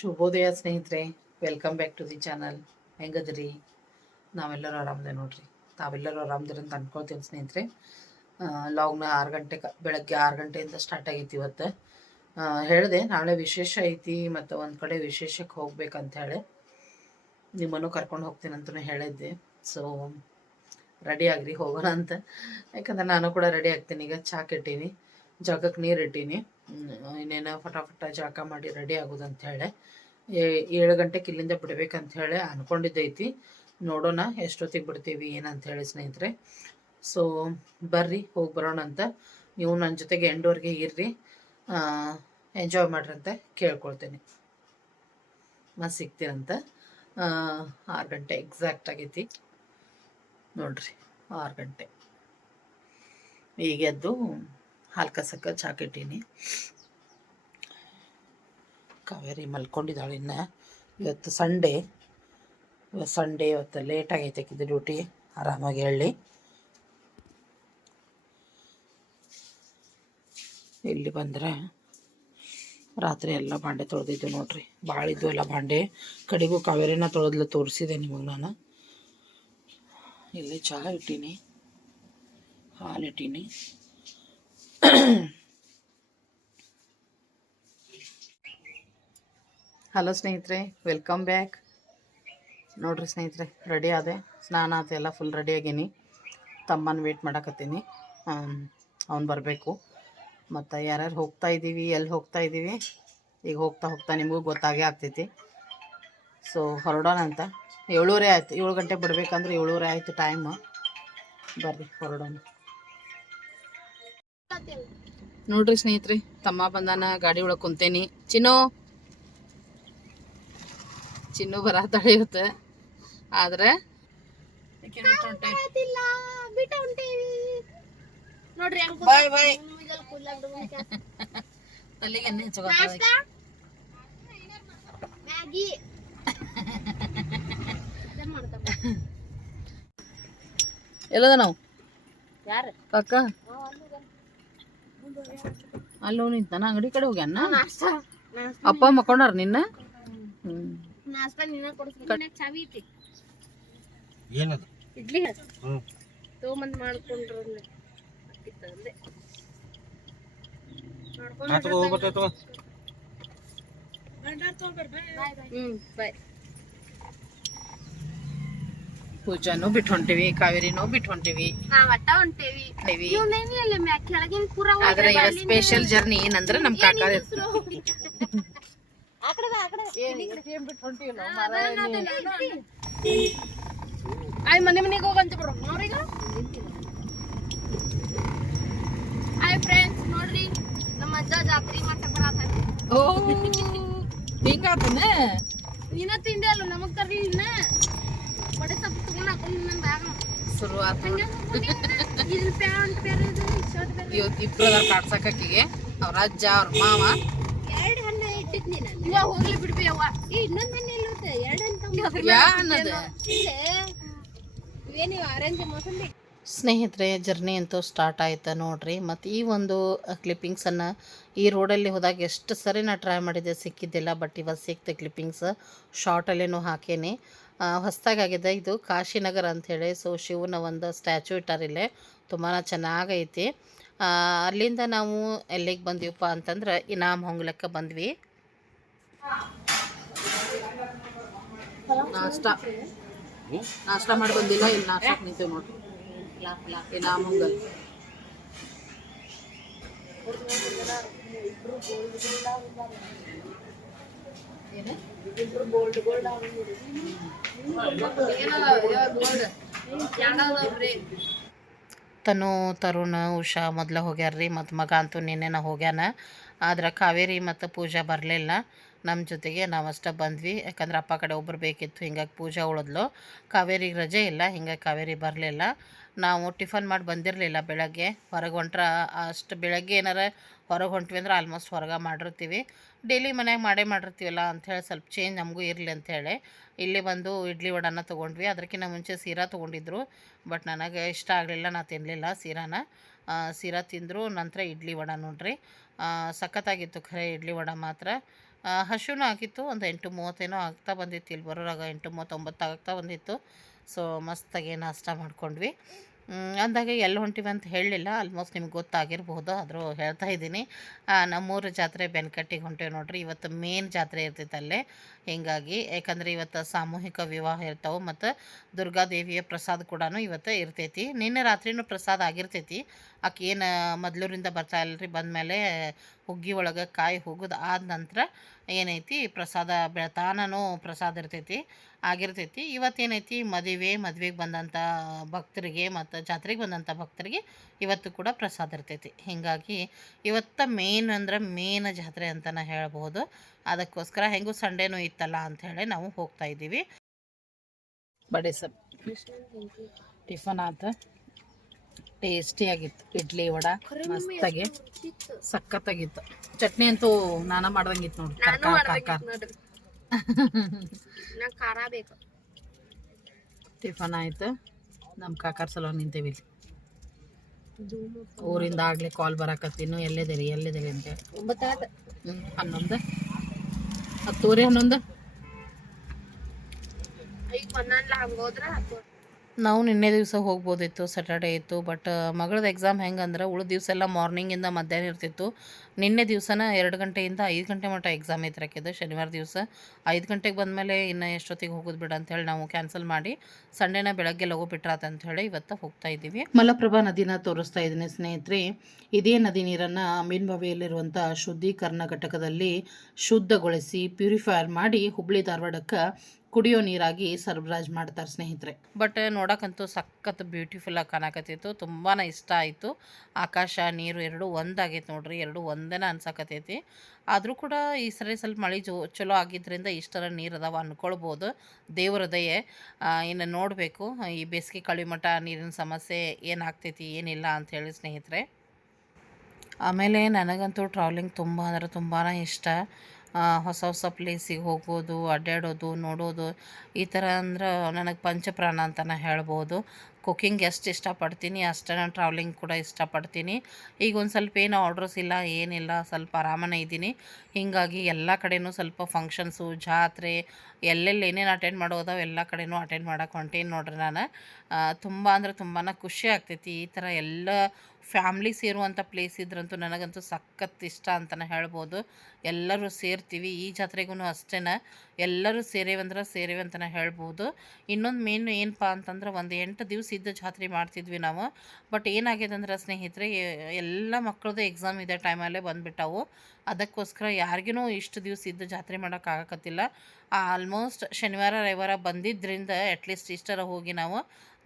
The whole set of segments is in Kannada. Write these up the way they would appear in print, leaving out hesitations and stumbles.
ಶುಭೋದಯ ಸ್ನೇಹಿತರೆ, welcome back to the channel. ಹೆಂಗದ್ರಿ? ನಾವೆಲ್ಲರೂ ಆರಾಮದೆ ನೋಡ್ರಿ. ತಾವೆಲ್ಲರೂ ಆರಾಮದಿರಿ ಅಂತ ಅನ್ಕೊಳ್ತೀನಿ ಸ್ನೇಹಿತರೆ. ಲಾಗ್ನ 6 ಗಂಟೆಗೆ, ಬೆಳಗ್ಗೆ 6 ಗಂಟೆಯಿಂದ ಸ್ಟಾರ್ಟ್ ಆಗೈತಿ ಇವತ್ತು. ಹೇಳಿದೆ ನಾಳೆ ವಿಶೇಷ ಐತಿ ಮತ್ತು ಒಂದು ಕಡೆ ವಿಶೇಷಕ್ಕೆ ಹೋಗ್ಬೇಕಂತ ಹೇಳಿ ನಿಮ್ಮನ್ನು ಕರ್ಕೊಂಡು ಹೋಗ್ತೀನಿ ಅಂತಲೇ ಹೇಳಿದ್ದೆ. ಸೊ ರೆಡಿ ಆಗ್ರಿ, ಹೋಗೋಣ ಅಂತ. ಯಾಕಂದ್ರೆ ನಾನು ಕೂಡ ರೆಡಿ ಆಗ್ತೀನಿ. ಈಗ ಚಹಾ ಕೆಟ್ಟೀನಿ, ಜಗಕ್ಕೆ ನೀರು ಇಟ್ಟೀನಿ. ಇನ್ನೇನು ಫಟಾಫಟ ಜಳಕ ಮಾಡಿ ರೆಡಿ ಆಗೋದಂತ ಹೇಳಿ 7 ಗಂಟೆಗೆ ಇಲ್ಲಿಂದ ಬಿಡ್ಬೇಕಂತ ಹೇಳಿ ಅಂದ್ಕೊಂಡಿದ್ದೈತಿ. ನೋಡೋಣ ಎಷ್ಟೊತ್ತಿಗೆ ಬಿಡ್ತೀವಿ ಏನಂತ ಹೇಳಿ ಸ್ನೇಹಿತರೆ. ಸೊ ಬರ್ರಿ ಹೋಗಿ ಬರೋಣ ಅಂತ. ನೀವು ನನ್ನ ಜೊತೆಗೆ ಎಂಡೋರ್ಗೆ ಇರ್ರಿ, ಎಂಜಾಯ್ ಮಾಡ್ರಿ ಅಂತ ಕೇಳ್ಕೊಳ್ತೇನೆ. ಮತ್ತೆ ಸಿಗ್ತೀರಂತ. 6 ಗಂಟೆ ಎಕ್ಸಾಕ್ಟ್ ಆಗೈತಿ ನೋಡ್ರಿ. 6 ಗಂಟೆ ಈಗ ಎದ್ದು ಹಾಲು ಕಸಕ್ಕೆ ಚಹಾ ಕೆಟ್ಟೀನಿ. ಕಾವೇರಿ ಮಲ್ಕೊಂಡಿದ್ದಾಳೆ ಇನ್ನು. ಇವತ್ತು ಸಂಡೇ ಇವತ್ತು ಲೇಟ್ ಆಗೈತೆ ಇದು ಡ್ಯೂಟಿ. ಆರಾಮಾಗಿ ಹೇಳಿ ಇಲ್ಲಿ ಬಂದರೆ ರಾತ್ರಿ ಎಲ್ಲ ಬಾಂಡೆ ತೊಳೆದಿದ್ದು ನೋಡ್ರಿ. ಭಾಳ ಇದ್ದು ಎಲ್ಲ ಬಾಂಡೆ. ಕಡೆಗೂ ಕಾವೇರಿನ ತೊಳೆದ್ಲು, ತೋರಿಸಿದೆ ನಿಮಗೆ ನಾನು. ಇಲ್ಲಿ ಚಹಾ ಇಟ್ಟೀನಿ, ಹಾಲು ಇಟ್ಟೀನಿ. ಹಲೋ ಸ್ನೇಹಿತರೆ, ವೆಲ್ಕಮ್ ಬ್ಯಾಕ್. ನೋಡ್ರಿ ಸ್ನೇಹಿತರೆ, ರೆಡಿ ಆದೆ, ಸ್ನಾನ ಆತ, ಎಲ್ಲ ಫುಲ್ ರೆಡಿ ಆಗೀನಿ. ತಮ್ಮನ ವೇಟ್ ಮಾಡಕತ್ತೀನಿ, ಅವ್ನು ಬರಬೇಕು. ಮತ್ತು ಯಾರ್ಯಾರು ಹೋಗ್ತಾ ಇದ್ದೀವಿ, ಎಲ್ಲಿ ಹೋಗ್ತಾ ಇದ್ದೀವಿ, ಈಗ ಹೋಗ್ತಾ ನಿಮಗೂ ಗೊತ್ತಾಗೇ ಆಗ್ತೈತಿ. ಸೊ ಹೊರಡೋಣ ಅಂತ. 7:30 ಆಯ್ತು, 7 ಗಂಟೆ ಬಿಡ್ಬೇಕಂದ್ರೆ 7:30 ಆಯಿತು ಟೈಮು. ಬರ್ರಿ ಹೊರಡೋಣ. ನೋಡ್ರಿ ಸ್ನೇಹಿತರೆ, ತಮ್ಮ ಬಂದಾನ, ಗಾಡಿ ಒಳಗೆ ಕುಂತೇನಿ. ಚಿನ್ನು ಬರತ್ತಾಳೆ ಇವತ್ತು. ಆದ್ರೆ ಬಾಯ್ ಬಾಯ್ ಅಲ್ಲಿಗೆ ಎಣ್ಣೆ ಎಲ್ಲದ ನಾವು ಕಾಕ ಅಲ್ಲಿ ನಿಂತಾನ, ಅಂಗಡಿ ಕಡೆ ಹೋಗ್ಯಾನ. ಅಪ್ಪ ಮಕ್ಕೊಂಡಾರ ನಿನ್ನ. ಇಡ್ಲಿ ತಗೊಂಬಂದ್ ಮಾಡ್ಕೊಂಡ್ರು. ಪೂಜಾನು ಬಿಟ್ಟು ಹೊಂಟಿವಿ, ಕಾವೇರಿನೂ ಬಿಟ್ಟು ಹೊಂಟಿವಿ. ಆದ್ರೆ ಇವತ್ತು ಸ್ಪೆಷಲ್ ಜರ್ನಿ ಏನಂದ್ರೆ ನಮ್ ಕಾಕ ಮನೆ ಮನೆಗೆ ಹೋಗಂತ ಬಿಡ್ರಿ. ನೋಡ್ರೀಗ ಫ್ರೆಂಡ್ಸ್, ನೋಡ್ರಿ ನಮ್ಮ ಅಜ್ಜ ಜಾತ್ರೆ ಮಾಡ್ಸಕ್ ಬರತ್ತಾನ. ಹಿಂಗಾತನ ನೀನ ತಿಂಡಿ ಅಲ್ಲ, ನಮಗ್ ತರ್ಲಿಲ್ಲ. ಬಡೆ ಸೊಪ್ಪು ತಗೊಂಡ್ ಹಾಕೊಂಡ್ ನನ್ ಬ್ಯಾಗ್ ಶುರುವಾತ. ಇವತ್ತು ಇಬ್ಬರ ಕಾಡ್ಸಕ್ಕಿಗೆ ಅವ್ರ ಅಜ್ಜ ಅವ್ರ ಮಾವ. ಎರಡು ಹಣ್ಣು ಇಟ್ಟಿದ್ನಿ ನಾನು. ಇವಾಗ ಹೋಗ್ಲಿ ಬಿಡ್ಬಿ ಅವ್ವ. ಇನ್ನೊಂದ್ ಹಣ್ಣು ಇಲ್ಲತ್ತೆ, ಎರಡು ಹಣ್ಣು ಯಾ ಅನ್ನೋದು ಇವೇನಿವ ಆರೆಂಜ್ ಮೋಸಂಬಿ. ಸ್ನೇಹಿತರೆ, ಜರ್ನಿ ಅಂತೂ ಸ್ಟಾರ್ಟ್ ಆಯ್ತಾ ನೋಡ್ರಿ. ಮತ್ತು ಈ ಒಂದು ಕ್ಲಿಪ್ಪಿಂಗ್ಸನ್ನು ಈ ರೋಡಲ್ಲಿ ಹೋದಾಗ ಎಷ್ಟು ಸರಿ ನಾ ಟ್ರೈ ಮಾಡಿದ್ದೆ, ಸಿಕ್ಕಿದ್ದಿಲ್ಲ. ಬಟ್ ಇವತ್ತು ಸಿಕ್ತೆ ಕ್ಲಿಪ್ಪಿಂಗ್ಸ್. ಶಾರ್ಟಲ್ಲೇನೂ ಹಾಕೇನಿ. ಹೊಸ್ದಾಗಿದೆ ಇದು, ಕಾಶಿನಗರ ಅಂಥೇಳಿ. ಸೊ ಶಿವನ ಒಂದು ಸ್ಟ್ಯಾಚು ಇಟ್ಟಾರಿಲ್ಲೇ, ತುಂಬಾ ಚೆನ್ನಾಗೈತಿ. ಅಲ್ಲಿಂದ ನಾವು ಎಲ್ಲಿಗೆ ಬಂದೀವಪ್ಪ ಅಂತಂದ್ರೆ ಇನಾಮ್ ಹೊಂಗ್ಲಕ್ಕೆ ಬಂದ್ವಿ. ನಾಷ್ಟ ಮಾಡಿ ಬಂದಿಲ್ಲ, ಇಲ್ಲಿ ನಾಷ್ಟಕ್ಕೆ ನಿಂತೀವಿ ನೋಡ್ರಿ. ಇನಾಮ್ ಹೊಂಗಲ್ ತನು, ತರುಣ್, ಉಷಾ ಮೊದಲ ಹೋಗ್ಯಾರ್ರಿ. ಮತ್ತು ಮಗ ಅಂತೂ ನಿನ್ನೆನ ಹೋಗ್ಯಾನ. ಆದ್ರೆ ಕಾವೇರಿ ಮತ್ತು ಪೂಜಾ ಬರಲಿಲ್ಲ ನಮ್ಮ ಜೊತೆಗೆ. ನಾವಷ್ಟೇ ಬಂದ್ವಿ, ಯಾಕಂದ್ರೆ ಅಪ್ಪ ಕಡೆ ಒಬ್ಬರು ಬೇಕಿತ್ತು. ಹಿಂಗಾಗಿ ಪೂಜಾ ಉಳಿದ್ಲು. ಕಾವೇರಿಗೆ ರಜೆ ಇಲ್ಲ, ಹಿಂಗಾಗಿ ಕಾವೇರಿ ಬರಲಿಲ್ಲ. ನಾವು ಟಿಫನ್ ಮಾಡಿ ಬಂದಿರಲಿಲ್ಲ ಬೆಳಗ್ಗೆ. ಹೊರಗೆ ಹೊಂಟ್ರೆ ಅಷ್ಟು ಬೆಳಗ್ಗೆ ಏನಾರ ಹೊರಗೆ ಹೊಂಟ್ವಿ ಅಂದ್ರೆ ಆಲ್ಮೋಸ್ಟ್ ಹೊರಗೆ ಮಾಡಿರ್ತೀವಿ. ಡೈಲಿ ಮನ್ಯಾಗ ಮಾಡಿರ್ತೀವಲ್ಲ ಅಂಥೇಳಿ ಸ್ವಲ್ಪ ಚೇಂಜ್ ನಮಗೂ ಇರಲಿ ಅಂಥೇಳಿ ಇಲ್ಲಿ ಬಂದು ಇಡ್ಲಿ ವಡಾನ ತೊಗೊಂಡ್ವಿ. ಅದಕ್ಕಿಂತ ಮುಂಚೆ ಸೀರಾ ತೊಗೊಂಡಿದ್ರು, ಬಟ್ ನನಗೆ ಇಷ್ಟ ಆಗಲಿಲ್ಲ, ನಾ ತಿನ್ನಲಿಲ್ಲ ಸೀರಾನ. ಸೀರಾ ತಿಂದರು. ನಂತರ ಇಡ್ಲಿ ವಡ ನೋಡ್ರಿ, ಸಖತ್ತಾಗಿತ್ತು ಖರೆ ಇಡ್ಲಿ ವಡ ಮಾತ್ರ. ಹಶುನೂ ಆಗಿತ್ತು. ಒಂದು 8:30 ಏನೋ ಆಗ್ತಾ ಬಂದಿತ್ತು ಇಲ್ಲಿ ಬರೋರಾಗ, 8:39 ಆಗ್ತಾ ಬಂದಿತ್ತು. ಸೊ ಮಸ್ತಾಗಿ ನಾಷ್ಟ ಮಾಡ್ಕೊಂಡ್ವಿ. ಅಂದಾಗೆ ಎಲ್ಲಿ ಹೊಂಟಿವಿ ಅಂತ ಹೇಳಲಿಲ್ಲ, ಆಲ್ಮೋಸ್ಟ್ ನಿಮ್ಗೆ ಗೊತ್ತಾಗಿರ್ಬೋದು, ಆದರೂ ಹೇಳ್ತಾ ಇದ್ದೀನಿ. ನಮ್ಮೂರ ಜಾತ್ರೆ ಬೆನ್ಕಟ್ಟಿಗೆ ಹೊಂಟೇವೆ ನೋಡ್ರಿ. ಇವತ್ತು ಮೇನ್ ಜಾತ್ರೆ ಇರ್ತೈತೆ ಅಲ್ಲೇ. ಹೀಗಾಗಿ ಯಾಕಂದರೆ ಇವತ್ತು ಸಾಮೂಹಿಕ ವಿವಾಹ ಇರ್ತಾವೆ ಮತ್ತು ದುರ್ಗಾದೇವಿಯ ಪ್ರಸಾದ ಕೂಡ ಇವತ್ತು ಇರ್ತೈತಿ. ನಿನ್ನೆ ರಾತ್ರಿನೂ ಪ್ರಸಾದ ಆಗಿರ್ತೈತಿ. ಆಕೆ ಏನು ಮೊದಲೂರಿಂದ ಬರ್ತಾ ಇಲ್ಲರಿ, ಬಂದಮೇಲೆ ಹುಗ್ಗಿ ಒಳಗೆ ಕಾಯಿ ಹುಗಿದು ಆದ ನಂತರ ಏನೈತಿ ಪ್ರಸಾದ ಬೆಳತಾನೂ ಪ್ರಸಾದ ಇರ್ತೈತಿ, ಆಗಿರ್ತೈತಿ. ಇವತ್ತೇನೈತಿ ಮದುವೆಗೆ ಬಂದಂಥ ಭಕ್ತರಿಗೆ ಮತ್ತು ಜಾತ್ರೆಗೆ ಬಂದಂಥ ಭಕ್ತರಿಗೆ ಇವತ್ತು ಕೂಡ ಪ್ರಸಾದ ಇರ್ತೈತಿ. ಹೀಗಾಗಿ ಇವತ್ತು ಮೇನ್ ಅಂದ್ರೆ ಮೇನ್ ಜಾತ್ರೆ ಅಂತಲೇ ಹೇಳ್ಬೋದು. ಅದಕ್ಕೋಸ್ಕರ ಹೆಂಗೂ ಸಂಡೇನೂ ಇತ್ತಲ್ಲ ಅಂಥೇಳಿ ನಾವು ಹೋಗ್ತಾ ಇದ್ದೀವಿ. ಬಡೆ ಸರ್ ಟಿಫನ್ ಆತ, ಟೇಸ್ಟಿಯಾಗಿತ್ತು. ಇಡ್ಲಿ ವಡ ಮಸ್ತಾಗಿ ಸಖತ್ತಾಗಿತ್ತು. ಚಟ್ನಿ ಅಂತೂ ನಾನ ಮಾಡ್ದಂಗಿತ್ತು ನೋಡಿ, ಖಾರ ಬೇಕು. ಟಿಫನ್ ಆಯ್ತು. ನಮ್ಮ ಕಾಕಾರ ಸಲ ನಿಂತೇವಿ ಇಲ್ಲಿ. ಊರಿಂದ ಆಗ್ಲೇ ಕಾಲ್ ಬರಾಕತ್ತಿ, ಇನ್ನೂ ಎಲ್ಲಿದ್ದೀರಿ ಅಂತ. 11 10 11 ನಾವು ನಿನ್ನೆ ದಿವಸ ಹೋಗ್ಬೋದಿತ್ತು, ಸ್ಯಾಟರ್ಡೇ ಇತ್ತು. ಬಟ್ ಮಗಳದ್ದು ಎಕ್ಸಾಮ್ ಹೆಂಗಂದ್ರೆ ಉಳಿದ ದಿವಸ ಎಲ್ಲ ಮಾರ್ನಿಂಗಿಂದ ಮಧ್ಯಾಹ್ನ ಇರ್ತಿತ್ತು. ನಿನ್ನೆ ದಿವಸನ 2 ಗಂಟೆಯಿಂದ 5 ಗಂಟೆ ಮಟ್ಟ ಎಕ್ಸಾಮ್ ಐತೆ ಹಾಕಿದ್ದು. ಶನಿವಾರ ದಿವಸ 5 ಗಂಟೆಗೆ ಬಂದಮೇಲೆ ಇನ್ನು ಎಷ್ಟೊತ್ತಿಗೆ ಹೋಗೋದು ಬಿಡ ಅಂಥೇಳಿ ನಾವು ಕ್ಯಾನ್ಸಲ್ ಮಾಡಿ ಸಂಡೇನ ಬೆಳಗ್ಗೆ ಲಗು ಬಿಟ್ರಾತ ಅಂಥೇಳಿ ಇವತ್ತು ಹೋಗ್ತಾ ಇದ್ದೀವಿ. ಮಲಪ್ರಭಾ ನದಿನ ತೋರಿಸ್ತಾ ಇದ್ದೀನಿ ಸ್ನೇಹಿತರೆ. ಇದೇ ನದಿ ನೀರನ್ನು ಮೀನ್ಬಾವಿಯಲ್ಲಿರುವಂಥ ಶುದ್ಧೀಕರಣ ಘಟಕದಲ್ಲಿ ಶುದ್ಧಗೊಳಿಸಿ ಪ್ಯೂರಿಫೈರ್ ಮಾಡಿ ಹುಬ್ಳಿ ಧಾರವಾಡಕ್ಕೆ ಕುಡಿಯೋ ನೀರಾಗಿ ಸರಬರಾಜು ಮಾಡ್ತಾರೆ ಸ್ನೇಹಿತರೆ. ಬಟ್ ನೋಡೋಕ್ಕಂತೂ ಸಖತ್ ಬ್ಯೂಟಿಫುಲ್ಲಾಗಿ ಕಾಣಕತ್ತಿತ್ತು, ತುಂಬಾ ಇಷ್ಟ ಆಯಿತು. ಆಕಾಶ ನೀರು ಎರಡೂ ಒಂದಾಗೈತೆ ನೋಡ್ರಿ, ಎರಡೂ ಒಂದೇನ ಅನ್ಸಕತ್ತೈತಿ. ಆದರೂ ಕೂಡ ಈ ಸರಿ ಸ್ವಲ್ಪ ಮಳೆ ಚಲೋ ಆಗಿದ್ದರಿಂದ ಇಷ್ಟರ ನೀರು ಅದಾವ ಅಂದ್ಕೊಳ್ಬೋದು. ದೇವರ ದಯೆ. ಇನ್ನು ನೋಡಬೇಕು ಈ ಬೇಸಿಗೆ ಕಳಿಮಠ ನೀರಿನ ಸಮಸ್ಯೆ ಏನಾಗ್ತೈತಿ ಏನಿಲ್ಲ ಅಂಥೇಳಿ ಸ್ನೇಹಿತರೆ. ಆಮೇಲೆ ನನಗಂತೂ ಟ್ರಾವೆಲಿಂಗ್ ತುಂಬ ಅಂದ್ರೆ ತುಂಬಾ ಇಷ್ಟ. ಹೊಸ ಹೊಸ ಪ್ಲೇಸಿಗೆ ಹೋಗ್ಬೋದು, ಅಡ್ಡಾಡೋದು, ನೋಡೋದು, ಈ ಥರ ಅಂದ್ರೆ ನನಗೆ ಪಂಚಪ್ರಾಣ ಅಂತಲೇ ಹೇಳ್ಬೋದು. ಕುಕ್ಕಿಂಗ್ ಎಷ್ಟು ಇಷ್ಟಪಡ್ತೀನಿ ಅಷ್ಟೇ ನಾನು ಟ್ರಾವೆಲಿಂಗ್ ಕೂಡ ಇಷ್ಟಪಡ್ತೀನಿ. ಈಗ ಒಂದು ಸ್ವಲ್ಪ ಏನು ಆರ್ಡ್ರಸ್ ಇಲ್ಲ ಏನಿಲ್ಲ, ಸ್ವಲ್ಪ ಆರಾಮನೇ ಇದ್ದೀನಿ. ಹೀಗಾಗಿ ಎಲ್ಲ ಕಡೆಯೂ ಸ್ವಲ್ಪ ಫಂಕ್ಷನ್ಸು, ಜಾತ್ರೆ, ಎಲ್ಲೆಲ್ಲಿ ಏನೇನು ಅಟೆಂಡ್ ಮಾಡೋದಾವೆ ಎಲ್ಲ ಕಡೆಯೂ ಅಟೆಂಡ್ ಮಾಡೋಕೆ ಹೊಂಟೀನಿ ನೋಡ್ರಿ ನಾನು. ತುಂಬ ಅಂದ್ರೆ ತುಂಬಾ ಖುಷಿ ಆಗ್ತೈತಿ. ಈ ಥರ ಎಲ್ಲ ಫ್ಯಾಮ್ಲಿ ಸೇರುವಂಥ ಪ್ಲೇಸ್ ಇದ್ರಂತೂ ನನಗಂತೂ ಸಖತ್ ಇಷ್ಟ ಅಂತಲೇ ಹೇಳ್ಬೋದು. ಎಲ್ಲರೂ ಸೇರ್ತೀವಿ. ಈ ಜಾತ್ರೆಗೂ ಅಷ್ಟೇ ಎಲ್ಲರೂ ಸೇರೇವೆ ಅಂತಲೇ ಹೇಳ್ಬೋದು. ಇನ್ನೊಂದು ಮೇನ್ ಏನಪ್ಪ ಅಂತಂದ್ರೆ ಒಂದು 8 ದಿವಸ ಇದ್ದ ಜಾತ್ರೆ ಮಾಡ್ತಿದ್ವಿ ನಾವು. ಬಟ್ ಏನಾಗಿದೆ ಅಂದ್ರೆ ಸ್ನೇಹಿತರೆ, ಎಲ್ಲ ಮಕ್ಕಳದ್ದು ಎಕ್ಸಾಮ್ ಇದ್ದ ಟೈಮಲ್ಲೇ ಬಂದುಬಿಟ್ಟವು. ಅದಕ್ಕೋಸ್ಕರ ಯಾರಿಗೂ ಇಷ್ಟು ದಿವಸ ಇದ್ದು ಜಾತ್ರೆ ಮಾಡೋಕ್ಕಾಗಕತ್ತಿಲ್ಲ. ಆಲ್ಮೋಸ್ಟ್ ಶನಿವಾರ ರವಿವಾರ ಬಂದಿದ್ದರಿಂದ ಅಟ್ಲೀಸ್ಟ್ ಇಷ್ಟರ ಹೋಗಿ ನಾವು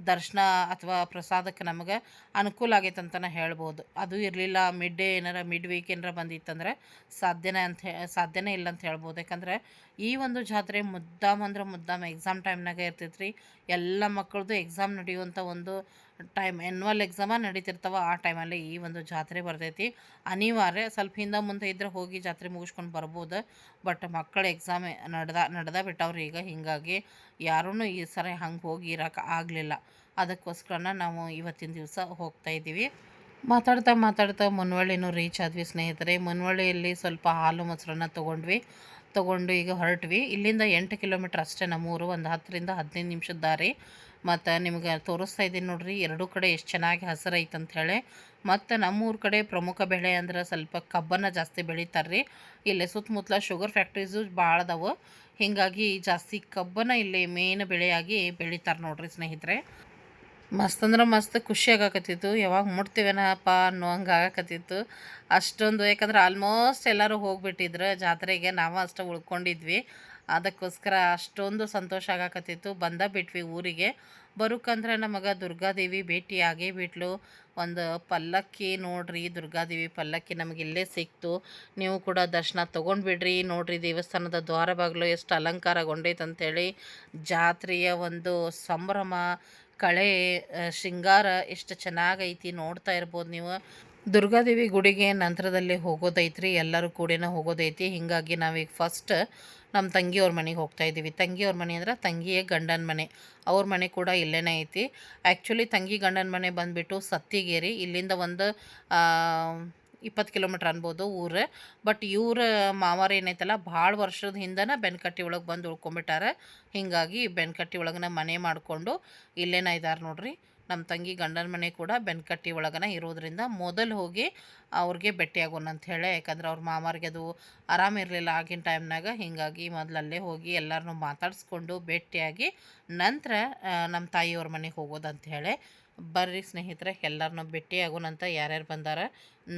ದರ್ಶನ ಅಥವಾ ಪ್ರಸಾದಕ್ಕೆ ನಮಗೆ ಅನುಕೂಲ ಆಗೈತೆ ಅಂತಲೇ ಹೇಳ್ಬೋದು. ಅದು ಇರಲಿಲ್ಲ ಮಿಡ್ ವೀಕ್ ಏನಾರ ಬಂದಿತ್ತಂದ್ರೆ ಸಾಧ್ಯನೇ ಇಲ್ಲ ಅಂತ ಹೇಳ್ಬೋದು. ಯಾಕಂದರೆ ಈ ಒಂದು ಜಾತ್ರೆ ಮುದ್ದಾಮ್ ಎಕ್ಸಾಮ್ ಟೈಮ್ನಾಗ ಇರ್ತೈತೆ ರೀ. ಎಲ್ಲ ಮಕ್ಕಳದ್ದು ಎಕ್ಸಾಮ್ ನಡೆಯುವಂಥ ಒಂದು ಟೈಮ್, ಆ್ಯನ್ಯುವಲ್ ಎಕ್ಸಾಮ ನಡೀತಿರ್ತಾವೆ. ಆ ಟೈಮಲ್ಲಿ ಈ ಒಂದು ಜಾತ್ರೆ ಬರ್ತೈತಿ. ಅನಿವಾರ್ಯ ಸ್ವಲ್ಪ ಹಿಂದೆ ಮುಂದೆ ಇದ್ದರೆ ಹೋಗಿ ಜಾತ್ರೆ ಮುಗಿಸ್ಕೊಂಡು ಬರ್ಬೋದು. ಬಟ್ ಮಕ್ಕಳ ಎಕ್ಸಾಮ್ ನಡ್ದ ಬಿಟ್ಟವ್ರಿ ಈಗ. ಹೀಗಾಗಿ ಯಾರೂ ಈ ಸರಿ ಹಂಗೆ ಹೋಗಿ ಇರೋಕೆ ಆಗಲಿಲ್ಲ. ಅದಕ್ಕೋಸ್ಕರ ನಾವು ಇವತ್ತಿನ ದಿವಸ ಹೋಗ್ತಾಯಿದ್ದೀವಿ. ಮಾತಾಡ್ತಾ ಮುನ್ವಳ್ಳಿನೂ ರೀಚ್ ಆದ್ವಿ ಸ್ನೇಹಿತರೆ. ಮುನ್ವಳ್ಳಿಯಲ್ಲಿ ಸ್ವಲ್ಪ ಹಾಲು ಮೊಸರನ್ನ ತೊಗೊಂಡು ಈಗ ಹೊರಟ್ವಿ. ಇಲ್ಲಿಂದ 8 ಕಿಲೋಮೀಟ್ರ್ ಅಷ್ಟೇ ನಮ್ಮೂರು, ಒಂದು 10ರಿಂದ 15 ನಿಮಿಷದ ದಾರಿ. ಮತ್ತು ನಿಮ್ಗೆ ತೋರಿಸ್ತಾ ಇದ್ದೀನಿ ನೋಡ್ರಿ, ಎರಡೂ ಕಡೆ ಎಷ್ಟು ಚೆನ್ನಾಗಿ ಹಸಿರು ಐತೆ ಅಂಥೇಳಿ. ಮತ್ತು ನಮ್ಮೂರ ಕಡೆ ಪ್ರಮುಖ ಬೆಳೆ ಅಂದ್ರೆ ಸ್ವಲ್ಪ ಕಬ್ಬನ್ನು ಜಾಸ್ತಿ ಬೆಳೀತಾರೆ ರೀ. ಇಲ್ಲಿ ಸುತ್ತಮುತ್ತಲ ಶುಗರ್ ಫ್ಯಾಕ್ಟ್ರೀಸು ಭಾಳ ಅದಾವೆ. ಹೀಗಾಗಿ ಜಾಸ್ತಿ ಕಬ್ಬನ್ನು ಇಲ್ಲಿ ಮೇನ್ ಬೆಳೆಯಾಗಿ ಬೆಳೀತಾರೆ ನೋಡ್ರಿ ಸ್ನೇಹಿತರೆ. ಮಸ್ತ್ ಅಂದ್ರೆ ಮಸ್ತ್ ಖುಷಿ ಆಗಾಕತ್ತಿತ್ತು. ಯಾವಾಗ ಮುಟ್ತೀವೇನಪ್ಪ ಅನ್ನೋ ಹಂಗೆ ಆಗಾಕತ್ತಿತ್ತು ಅಷ್ಟೊಂದು. ಯಾಕಂದ್ರೆ ಆಲ್ಮೋಸ್ಟ್ ಎಲ್ಲರೂ ಹೋಗಿಬಿಟ್ಟಿದ್ರು ಜಾತ್ರೆಗೆ, ನಾವು ಅಷ್ಟೇ ಉಳ್ಕೊಂಡಿದ್ವಿ. ಅದಕ್ಕೋಸ್ಕರ ಅಷ್ಟೊಂದು ಸಂತೋಷ ಆಗಾಕತ್ತಿತ್ತು. ಬಿಟ್ವಿ ಊರಿಗೆ. ಬರೋಕ್ಕಂದ್ರೆ ನಮಗೆ ದುರ್ಗಾದೇವಿ ಭೇಟಿ ಆಗೇ ಬಿಟ್ಲು. ಒಂದು ಪಲ್ಲಕ್ಕಿ ನೋಡ್ರಿ, ದುರ್ಗಾದೇವಿ ಪಲ್ಲಕ್ಕಿ ನಮಗೆ ಇಲ್ಲೇ ಸಿಕ್ತು. ನೀವು ಕೂಡ ದರ್ಶನ ತೊಗೊಂಡ್ಬಿಡ್ರಿ. ನೋಡ್ರಿ ದೇವಸ್ಥಾನದ ದ್ವಾರ ಬಾಗಿಲು ಎಷ್ಟು ಅಲಂಕಾರಗೊಂಡೈತೆ ಅಂಥೇಳಿ. ಜಾತ್ರೆಯ ಒಂದು ಸಂಭ್ರಮ, ಕಳೆ, ಶೃಂಗಾರ ಎಷ್ಟು ಚೆನ್ನಾಗೈತಿ ನೋಡ್ತಾ ಇರ್ಬೋದು ನೀವು. ದುರ್ಗಾದೇವಿ ಗುಡಿಗೆ ನಂತರದಲ್ಲಿ ಹೋಗೋದೈತ್ರಿ, ಎಲ್ಲರೂ ಕೂಡ ಹೋಗೋದೈತಿ. ಹೀಗಾಗಿ ನಾವೀಗ ಫಸ್ಟ್ ನಮ್ಮ ತಂಗಿಯವ್ರ ಮನೆಗೆ ಹೋಗ್ತಾಯಿದ್ದೀವಿ. ತಂಗಿಯವ್ರ ಮನೆ ಅಂದ್ರೆ ತಂಗಿಯ ಗಂಡನ ಮನೆ, ಅವ್ರ ಮನೆ ಕೂಡ ಇಲ್ಲೇ ಐತಿ. ಆ್ಯಕ್ಚುಲಿ ತಂಗಿ ಗಂಡನ ಮನೆ ಬಂದುಬಿಟ್ಟು ಸತ್ತಿಗೇರಿ. ಇಲ್ಲಿಂದ ಒಂದು 20 ಕಿಲೋಮೀಟ್ರ್ ಅನ್ಬೋದು ಊರು. ಬಟ್ ಇವ್ರ ಮಾವಾರ ಏನೈತಲ್ಲ ಭಾಳ ವರ್ಷದ ಹಿಂದನ ಬೆನ್ಕಟ್ಟಿ ಒಳಗೆ ಬಂದು ಉಳ್ಕೊಂಬಿಟ್ಟಾರ. ಹೀಗಾಗಿ ಬೆನ್ಕಟ್ಟಿ ಒಳಗನ ಮನೆ ಮಾಡಿಕೊಂಡು ಇಲ್ಲೇನ ಇದ್ದಾರೆ ನೋಡ್ರಿ. ನಮ್ಮ ತಂಗಿ ಗಂಡನ ಮನೆ ಕೂಡ ಬೆನ್ಕಟ್ಟಿ ಒಳಗನ ಇರೋದ್ರಿಂದ ಮೊದಲು ಹೋಗಿ ಅವ್ರಿಗೆ ಭೇಟಿಯಾಗೋಣ ಅಂತ ಹೇಳಿ. ಯಾಕಂದ್ರೆ ಅವ್ರ ಮಾಮಾರಿಗೆ ಅದು ಆರಾಮಿರಲಿಲ್ಲ ಆಗಿನ ಟೈಮ್ನಾಗ. ಹೀಗಾಗಿ ಮೊದಲಲ್ಲೇ ಹೋಗಿ ಎಲ್ಲರನ್ನೂ ಮಾತಾಡಿಸ್ಕೊಂಡು ಭೇಟಿಯಾಗಿ ನಂತರ ನಮ್ಮ ತಾಯಿಯವ್ರ ಮನೆಗೆ ಹೋಗೋದಂತ ಹೇಳಿ. ಬರ್ರಿ ಸ್ನೇಹಿತರೆ, ಎಲ್ಲರನ್ನೂ ಭೇಟಿ ಆಗೋಣಂತ. ಯಾರ್ಯಾರು ಬಂದಾರ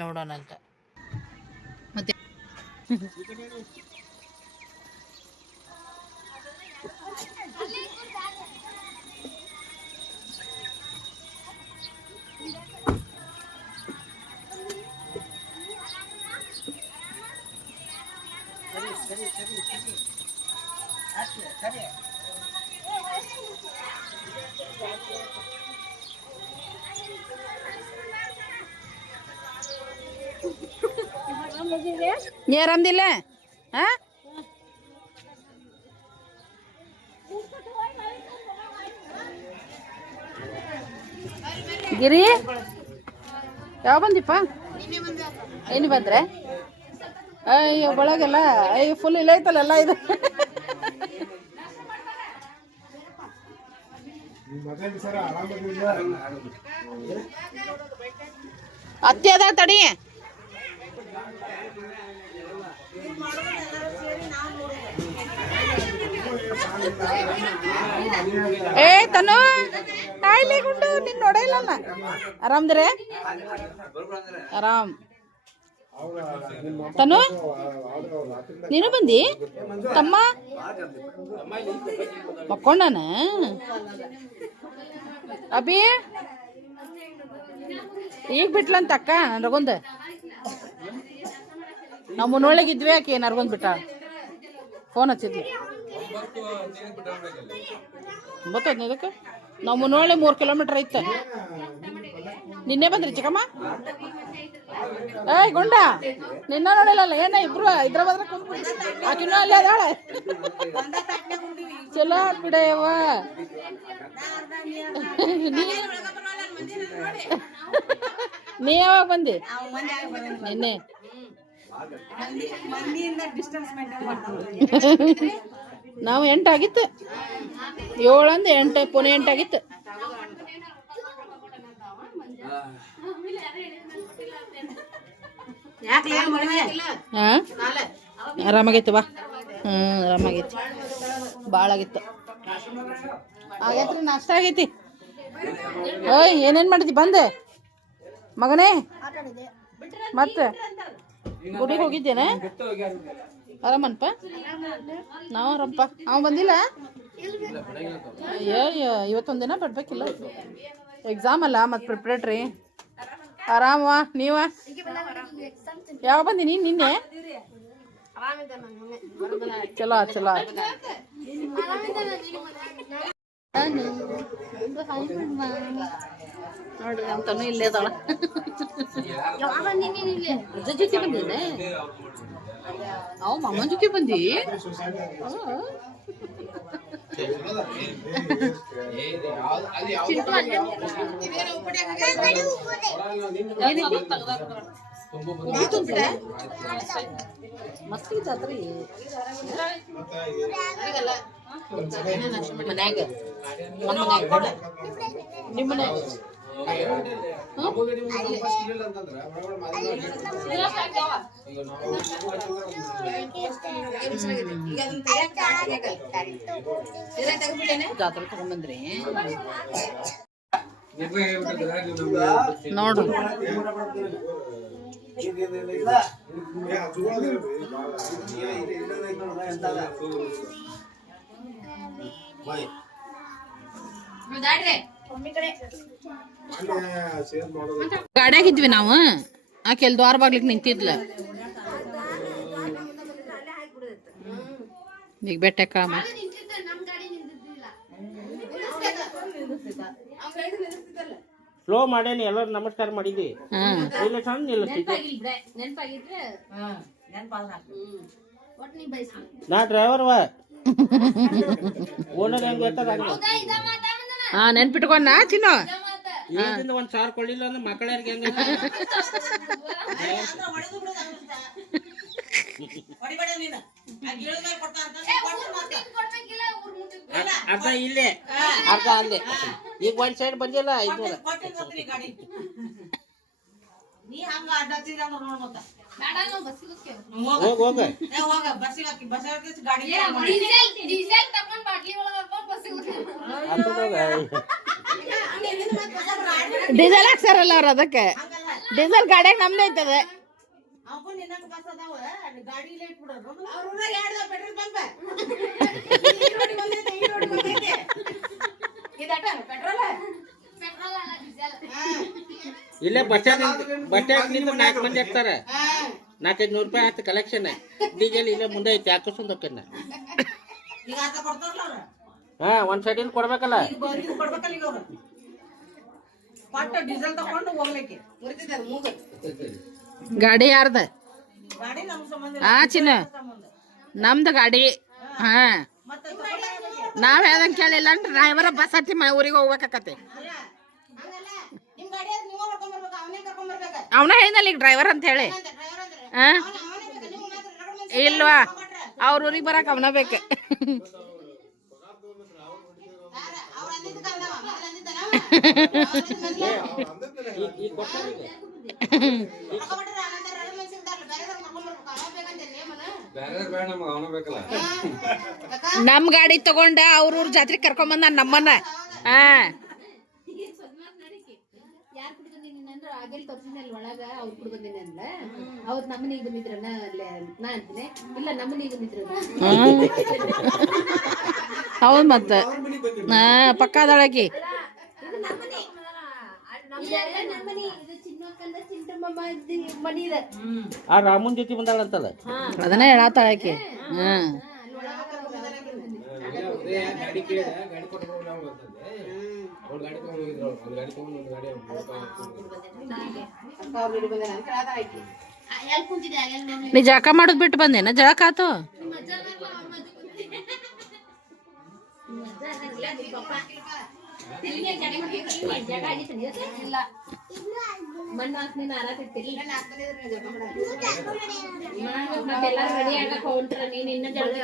ನೋಡೋಣಂತ. ಮತ್ತೆ ನೀ ಆರಾಮದಿಲ್ಲ? ಹಾಂ, ಗಿರಿ ಯಾವ ಬಂದಿಪ್ಪ? ಏನು ಬಂದ್ರೆ? ಅಯ್ಯೋ ಒಳಗೆಲ್ಲ ಅಯ್ಯೋ ಫುಲ್ ಇಲ್ಲ ಐತಲ್ಲ ಎಲ್ಲ ಇದು. ಅತ್ತೆ ಅದ ತಡಿ. ಏ ತನು ಕಾಯಿಲೆ ಗುಂಡು ನಿನ್ ನೋಡಿಲ್ಲ. ಆರಾಮ್ದ್ರೆ? ಆರಾಮ್. ತನು ನೀನು ಬಂದಿ? ತಮ್ಮ ಮಕ್ಕೊಂಡನ? ಅಭಿ ಈಗ ಬಿಟ್ಲಂತ ಅಕ್ಕ ನರಗೊಂದ. ನಾವು ಮುನ್ನೊಳಗಿದ್ವಿ, ಆಕೆ ನರ್ಗೊಂದ್ ಬಿಟ್ಟ. ಫೋನ್ ಹಚ್ಚಿದ್ವಿ 9:15. ನಾವು ಮುನ್ನೊಳ್ಳೆ 3 ಕಿಲೋಮೀಟ್ರ್ ಐತೆ. ನಿನ್ನೆ ಬಂದ್ರಿ ಚಿಕ್ಕಮ್ಮ? ಏಯ್ ಗುಂಡ ನಿನ್ನ ನೋಡಿಲ್ಲಲ್ಲ ಏನ? ಇಬ್ರು ಹೈದ್ರಾಬಾದ್ ಆಕಿನೂ ಅಲ್ಲೇ ಅದಾಳೆ. ಚಲೋ ಬಿಡವ್ವ. ನೀ ಯಾವಾಗ ಬಂದಿ? ನಿನ್ನೆ. ನಾವು 8 ಆಗಿತ್ತು. 7 ಅಂದ್ 8 ಪುಣೆ 8 ಆಗಿತ್ತು. ಹಾಂ ಆರಾಮಾಗೈತೆ ಬಾ. ಆರಾಮಾಗೈತಿ. ಭಾಳ ಆಗಿತ್ತು. ಆಗೈತ್ರಿ, ನಾಷ್ಟ ಆಗೈತಿ. ಓಯ್ ಏನೇನು ಮಾಡಿದ್ದಿ ಬಂದೆ ಮಗನೇ? ಮತ್ತೆ ಗುಡಿಗೆ ಹೋಗಿದ್ದೇನೆ. ಆರಾಮನ್ಪ? ನಾವು ಆರಾಮಪ್ಪ. ಅವ ಬಂದಿಲ್ಲ? ಅಯ್ಯೋ ಇವತ್ತೊಂದಿನ ಬಿಡ್ಬೇಕಿಲ್ಲ, ಎಕ್ಸಾಮ್ ಅಲ್ಲ ಮತ್ತು ಪ್ರಿಪ್ರೇಟ್ರಿ. ಆರಾಮವ ನೀವ? ಯಾವ ಬಂದಿ ನೀನು? ನಿನ್ನೆ ಚಲೋ ಚಲೋ. ನೋಡಿ ನಮ್ಮ ತನು ಇಲ್ಲೇ ಅದಾಳ. ಜೊತೆ ಬಂದಿದ್ದೆ ಅವ ಮಾಮನ ಜೊತೆ ಬಂದಿ? ಮಸ್ತ್ ಐತ್ರಿ ಮನ್ಯಾಗ. ನಿಮ್ಮ ಮನ್ಯಾಗ ಜಾತ್ರೆ ತಗೊಂಡ್ಬಂದ್ರಿ ನೋಡು. ಗಾಡಿಯಾಗಿದ್ವಿ ನಾವು. ಆಕೆ ಅಲ್ಲಿ ದ್ವಾರ ಬಾಗ್ಲಿಕ್ಕೆ ನಿಂತಿದ್ಲ. ಈಗ ಬೆಟ್ಟಕ್ಕ ಸ್ಲೋ ಮಾಡೇನಿ, ಎಲ್ಲರೂ ನಮಸ್ಕಾರ ಮಾಡಿದ್ವಿ. ನಾ ಡ್ರೈವರ್ವ ಓನರ್ ಹೆಂಗ್ ನೆನ್ಪಿಟ್ಕೊಂಡ ಚಿನ್ನು ಇದರಿಂದ 1,000 ಕೊಡ್ಲಿಲ್ಲ ಅಂದ್ರೆ ಮಕ್ಕಳ್ಯಾರಿಗೆ ಹೆಂಗ ಅರ್ಧ ಇಲ್ಲೇ ಅರ್ಧ ಅಲ್ಲೇ ಈಗ ಒಂದ್ ಸೈಡ್ ಬಂದಿಲ್ಲ ಇದು ಹೋಗ ಹೋಗ ಡೀಸೆಲ್ ಹಾಕ್ಸಾರಲ್ಲ ಅವ್ರ ಅದಕ್ಕೆ ಡೀಸೆಲ್ ಗಾಡಿಯಾಗ ನಮ್ದು ಐತದ ಇಲ್ಲೇ ಬಸ್ ಸ್ಟ್ಯಾಂಡ್ ನಿಂತ 4 ಮಂದಿ ಹಾಕ್ತಾರ 400 ರೂಪಾಯಿ ಆಯ್ತು ಕಲೆಕ್ಷನ್ ಡೀಸೆಲ್ ಇಲ್ಲೇ ಮುಂದೆ ಐತಿ ಹಾಕಿಸ್ಕೊಂಡ್ ಹೋಗ್ತಾನ ಹಾ ಒಂದ್ ಸೈಡಿಂದ ಕೊಡ್ಬೇಕಲ್ಲ ಗಾಡಿ ಯಾರ್ದ ಆ ಚಿನ್ನ ನಮ್ದು ಗಾಡಿ ಹಾ ನಾವ್ ಹೇಳ್ದಂಗೆ ಕೇಳಿಲ್ಲ ಅಂದ್ರೆ ಡ್ರೈವರ ಬಸ್ ಹತ್ತಿ ಊರಿಗೆ ಹೋಗ್ಬೇಕಾಕತಿ ಅವನ ಹೇಳಿದಲ್ಲ ಈಗ ಡ್ರೈವರ್ ಅಂತ ಹೇಳಿ ಹಾ ಇಲ್ವಾ ಅವ್ರ ಊರಿಗೆ ಬರಕ್ ಅವನ ಬೇಕು ನಮ್ ಗಾಡಿ ತಗೊಂಡ ಅವ್ರ ಜಾತ್ರೆ ಕರ್ಕೊಂಬಂದ ನಮ್ಮನ್ನ ಹಾ ಆಗಲ್ ತೋರ್ಸಿನಲ್ ಒಳಗ ಅವ್ರು ಕೂಡ ಬಂದಿನಿ ಅಂದ್ರ ಅವ್ರ ನಮ್ಮನಿಗೆ ಬಂದಿದ್ರನ ನಾ ಅಂತೀನಿ ಇಲ್ಲ ನಮ್ಮನಿಗೆ ಬಂದಿದ್ರು ಹೌದ್ ಮತ್ತ ಹಾ ಪಕ್ಕದೊಳಗಿ ಮನಿ ಇದೆ ಆ ರಾಮನ್ ಜೊತೆ ಬಂದಾಳಂತಲ್ಲ ಅದನ್ನ ಹೇಳತ್ತಾಳ ಆಕಿ ಹ್ಮ್ ನೀ ಜಳಕ ಮಾಡೋದ್ ಬಿಟ್ಟು ಬಂದೇನ ಜಳಕ ಆತು ಮಣ್ಣು ಹಾಕಿ ಮತ್ತೆಲ್ಲಾರು ರೆಡಿ ಆಗಕ್ ಹೊಂಟ್ರ ನೀನ್ ಇನ್ನ ಜಲ್ದಿ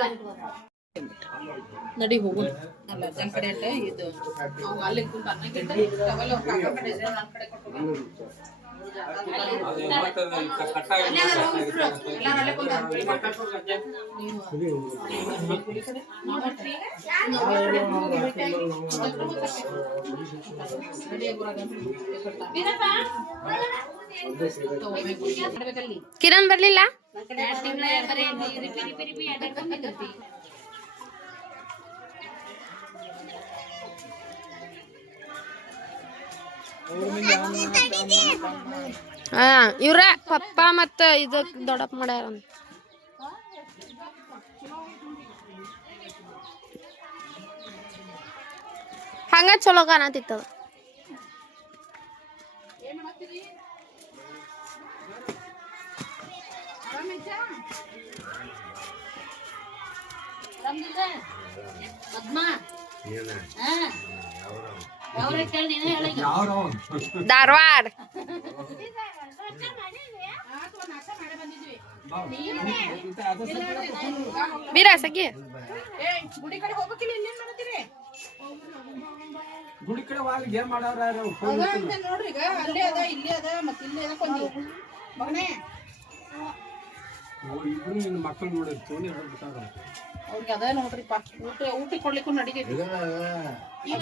ನಡಿ ಹೋಗು ಅಲ್ಲ ಅಜ್ಜನ ಕಡೆ ಅಲ್ಲ ಇದು ನಾವು ಅಲ್ಲಿ ಕುಂತ ಅನ್ನಕ್ಕೆ ಟವಲ್ ಅವ್ರ ಕಾಕ ಕಡೆ ಇದೆ ನನ್ನ ಕಡೆ ಕೊಟ್ಟು ಕಿರಣ್ ಬರ್ಲಿಲ್ಲ ಇವ್ರ ಪಪ್ಪ ಮತ್ತ ಇದು ದೊಡ್ಡಪ್ಪ ಮಾಡ್ಯಾರ ಹಂಗ ಚಲೋ ಕಾಣತಿತ್ತದ ಧಾರವಾಡ ಬೀರ ಸಗಿ ಗುಡಿ ಕಡೆ ಹೋಗ್ಬೇಕಿಲ್ಲ ಇನ್ನೇನ್ ಮಾಡ್ತೀರಿ ಗುಡಿ ಕಡೆ ಹೋಗಿ ಏನ್ ಮಾಡವ್ರ ನೋಡ್ರಿ ಈಗ ಅಲ್ಲೇ ಅದ ಇಲ್ಲೇ ಅದ ಮತ್ತೆ ಇಲ್ಲೇ ಅದ ಕೊಂದಿ ಮಗನೇ ಇಬ್ರು ನಿನ್ನ ಮಕ್ಕಳು ನೋಡಿ ತೋನಿ ಹೇಳ್ಬಿಟ್ಟಾರ ಅವ್ರಿಗೆ ಅದ ನೋಡ್ರಿಪ್ಪ ಊಟ ಕೊಡ್ಲಿಕ್ಕೂ ನಡಿತೈತಿ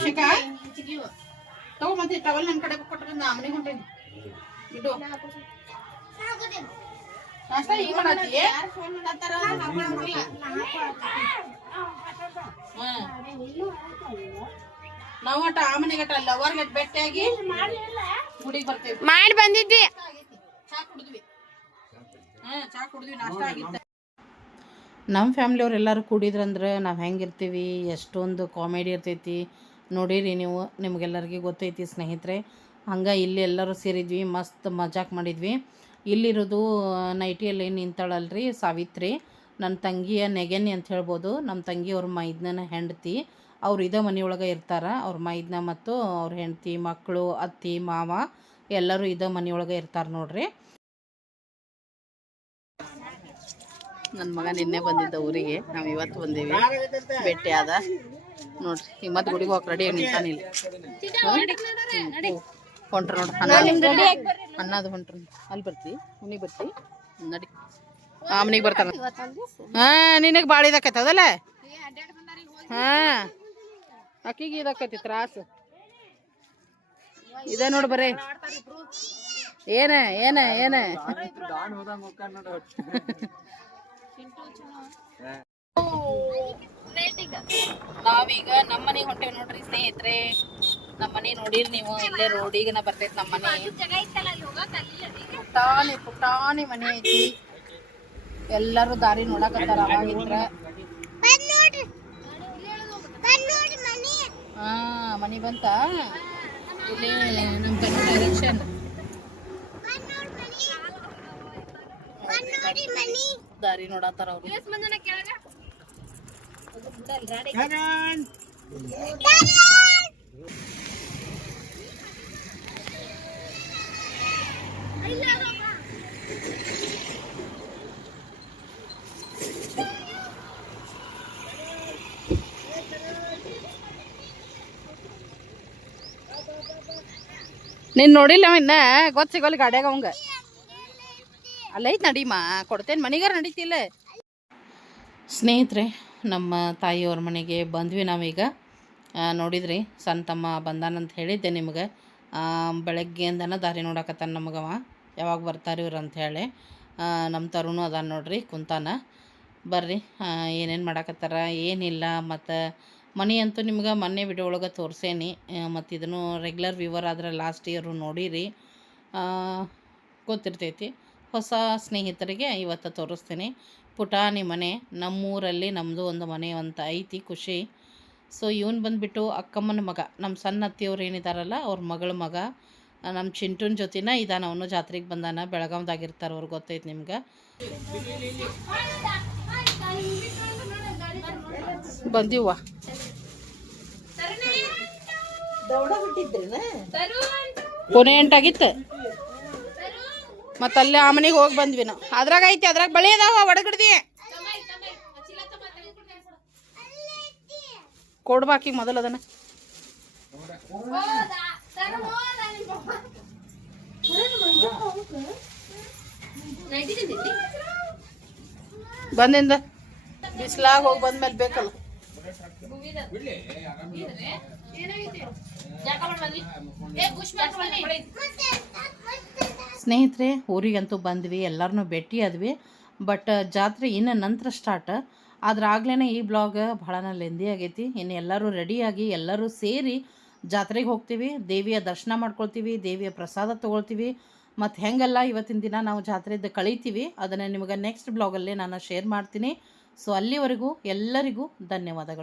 ಶಿಕ ತಗೋ ಮತ್ತೆ ಟವಲ್ ನನ್ನ ಕಡೆ ಕೊಟ್ರೆ ನಾ ಮನೆಗೆ ಹೊಂಟೇನಿ ಇಡು ನಾಷ್ಟ ಈಗ ಮಾಡತ್ತಿ ನಾವು ಅಟ ಆ ಮನೆಗೆ ಅಟ ಅಲ್ಲ ಅವರ್ಗೆ ಬೆಟ್ಟಾಗಿ ಗುಡಿಗೆ ಬರ್ತೇವೆ ಮಾಡಿ ಬಂದಿದ್ದಿ ಚಾ ಕುಡಿದ್ವಿ ಚಾ ಕುಡಿದ್ವಿ ನಾಷ್ಟ ಆಗಿತ್ತು ನಮ್ಮ ಫ್ಯಾಮ್ಲಿಯವ್ರು ಎಲ್ಲರೂ ಕೂಡಿದ್ರಂದ್ರೆ ನಾವು ಹೆಂಗಿರ್ತೀವಿ ಎಷ್ಟೊಂದು ಕಾಮಿಡಿ ಇರ್ತೈತಿ ನೋಡಿರಿ ನೀವು ನಿಮಗೆಲ್ಲರಿಗೆ ಗೊತ್ತೈತಿ ಸ್ನೇಹಿತರೆ ಹಂಗೆ ಇಲ್ಲಿ ಎಲ್ಲರೂ ಸೇರಿದ್ವಿ ಮಸ್ತ್ ಮಜಾಕ್ ಮಾಡಿದ್ವಿ ಇಲ್ಲಿರೋದು ನೈಟಿಯಲ್ಲಿ ನಿಂತಾಳಲ್ರಿ ಸಾವಿತ್ರಿ ನನ್ನ ತಂಗಿಯ ನೆಗೆನಿ ಅಂತ ಹೇಳ್ಬೋದು ನಮ್ಮ ತಂಗಿಯವ್ರ ಮೈದ್ನನ ಹೆಂಡತಿ ಅವ್ರು ಇದೇ ಮನೆಯೊಳಗೆ ಇರ್ತಾರೆ. ಅವ್ರ ಮೈದ್ನ ಮತ್ತು ಅವ್ರ ಹೆಂಡತಿ ಮಕ್ಕಳು ಅತ್ತಿ ಮಾವ ಎಲ್ಲರೂ ಇದೇ ಮನೆಯೊಳಗೆ ಇರ್ತಾರೆ ನೋಡ್ರಿ. ನನ್ನ ಮಗ ನಿನ್ನೆ ಬಂದಿದ್ದ ಊರಿಗೆ, ನಾವು ಇವತ್ತು ಬಂದೀವಿ. ಭೇಟಿ ಆದ ನೋಡ್ರಿ. ಈಗ ಮತ್ತೆ ಗುಡಿಗೆ ಹೋಗಿ ರೆಡಿ ನಿಂತಾನಿಲ್ಲ ಹೊಂಟ್ರ ನೋಡ್ರಿ. ಅನ್ನದು ಹೊಂಟ್ರಿ. ಅಲ್ಲಿ ಬರ್ತಿ ಮನಿಗೆ ಬರ್ತಿ ನಡಿ. ಮನಿಗೆ ಬರ್ತಾರ. ನಿನಗೆ ಭಾಳ ಇದಾಕೈತದಲ್ಲ. ಅಕ್ಕಿಗೆ ಇದಾಕೈತಿ ತ್ರಾಸು. ಇದೆ ನೋಡಿ ಬರೀ ಏನ ಏನ ಏನ ನಾವೀಗ ನಮ್ಮ ಮನೆಗೆ ಹೊಂಟೇವ್ ನೋಡ್ರಿ ಸ್ನೇಹಿತರೆ. ನಮ್ಮ ಮನೆ ನೋಡಿರಿ ನೀವು, ಇಲ್ಲೇ ರೋಡಿಗನ ಬರ್ತೈತಿ ನಮ್ಮ ಮನೆ. ಪುಟಾಣಿ ಪುಟಾಣಿ ಮನೆ ಐತಿ. ಎಲ್ಲರೂ ದಾರಿ ನೋಡಕತ್ತಾರ. ಅವಾಗಿದ್ರ ಮನಿ ಬಂತ. ಇಲ್ಲಿ ನಮ್ ಕನ್ನಡ ಡೈರೆಕ್ಷನ್ ದಾರಿ ನೋಡತ್ತಾರ ಅವ್ರು. ನೀನ್ ನೋಡಿಲ್ಲ ಇನ್ನ ಗೊತ್ತಿಗೋಲ್ ಗಾಡ್ಯಾಗ ಅವಂಗ ಅಲ್ಲೈತ್. ನಡಿಮಾ ಕೊಡ್ತೇನೆ ಮನಿಗಾರ ನಡೀತಿಲ್ಲ. ಸ್ನೇಹಿತರೆ, ನಮ್ಮ ತಾಯಿಯವ್ರ ಮನೆಗೆ ಬಂದ್ವಿ ನಾವೀಗ. ನೋಡಿದ್ರಿ ಸಣ್ಣ ತಮ್ಮ ಬಂದಾನಂತ ಹೇಳಿದ್ದೆ ನಿಮ್ಗೆ. ಬೆಳಗ್ಗೆಯಿಂದನ ದಾರಿ ನೋಡಕತ್ತಾನ ನಮಗವ, ಯಾವಾಗ ಬರ್ತಾರೆ ಇವ್ರು ಅಂಥೇಳಿ. ನಮ್ಮ ತರುಣು ಅದಾನ ನೋಡ್ರಿ ಕುಂತಾನ. ಬರ್ರಿ ಏನೇನು ಮಾಡಾಕತ್ತಾರ ಏನಿಲ್ಲ. ಮತ್ತು ಮನೆ ಅಂತೂ ನಿಮ್ಗೆ ಮೊನ್ನೆ ವಿಡಿಯೋ ಒಳಗೆ ತೋರಿಸೇನಿ. ಮತ್ತು ಇದನ್ನು ರೆಗ್ಯುಲರ್ ವ್ಯೂವರ್ ಆದರೆ ಲಾಸ್ಟ್ ಇಯರು ನೋಡಿರಿ, ಗೊತ್ತಿರ್ತೈತಿ. ಹೊಸ ಸ್ನೇಹಿತರಿಗೆ ಇವತ್ತು ತೋರಿಸ್ತೀನಿ. ಪುಟಾಣಿ ಮನೆ ನಮ್ಮೂರಲ್ಲಿ ನಮ್ಮದು ಒಂದು ಮನೆ ಅಂತ ಐತಿ, ಖುಷಿ. ಸೊ ಇವನು ಬಂದುಬಿಟ್ಟು ಅಕ್ಕಮ್ಮನ ಮಗ, ನಮ್ಮ ಸಣ್ಣ ಅತ್ತಿಯವ್ರು ಏನಿದಾರಲ್ಲ ಅವ್ರ ಮಗಳ ಮಗ. ನಮ್ಮ ಚಿಂಟುನ ಜೊತೆನ ಇದಾನ. ಅವನು ಜಾತ್ರೆಗೆ ಬಂದಾನ. ಬೆಳಗಾವ್ದಾಗಿರ್ತಾರೆ ಅವ್ರು, ಗೊತ್ತೈತಿ ನಿಮ್ಗೆ. ಬಂದೀವ ಕೊನೆ ಎಂಟಾಗಿತ್ತು. ಮತ್ತು ಅಲ್ಲಿ ಆ ಮನೆಗೆ ಹೋಗಿ ಬಂದ್ವಿ ನಾವು. ಅದ್ರಾಗ ಐತಿ, ಅದ್ರಾಗ ಬಳಿ ಅದಾವ ಒಡಗಡ್ದಿ ಕೊಡ್ಬಾಕಿ ಮೊದಲು ಅದನ್ನ. ಬಂದಿಂದ ಬಿಸ್ಲಾಗ ಹೋಗಿ ಬಂದ್ಮೇಲೆ ಬೇಕಲ್ಲ. ಸ್ನೇಹಿತರೆ, ಊರಿಗಂತೂ ಬಂದ್ವಿ, ಎಲ್ಲರನ್ನೂ ಭೇಟಿ ಆದ್ವಿ. ಬಟ್ ಜಾತ್ರೆ ಇನ್ನು ನಂತರ ಸ್ಟಾರ್ಟ್ ಆದ್ರಾಗ್ಲೇ ಈ ಬ್ಲಾಗ್ ಭಾಳ ಲೆಂದಿ ಆಗೈತಿ. ಇನ್ನು ಎಲ್ಲರೂ ರೆಡಿಯಾಗಿ ಎಲ್ಲರೂ ಸೇರಿ ಜಾತ್ರೆಗೆ ಹೋಗ್ತೀವಿ, ದೇವಿಯ ದರ್ಶನ ಮಾಡ್ಕೊಳ್ತೀವಿ, ದೇವಿಯ ಪ್ರಸಾದ ತೊಗೊಳ್ತೀವಿ. ಮತ್ತು ಹೆಂಗೆಲ್ಲ ಇವತ್ತಿನ ದಿನ ನಾವು ಜಾತ್ರೆದ್ದು ಕಳೀತೀವಿ ಅದನ್ನು ನಿಮಗೆ ನೆಕ್ಸ್ಟ್ ಬ್ಲಾಗಲ್ಲೇ ನಾನು ಶೇರ್ ಮಾಡ್ತೀನಿ. ಸೊ ಅಲ್ಲಿವರೆಗೂ ಎಲ್ಲರಿಗೂ ಧನ್ಯವಾದಗಳು.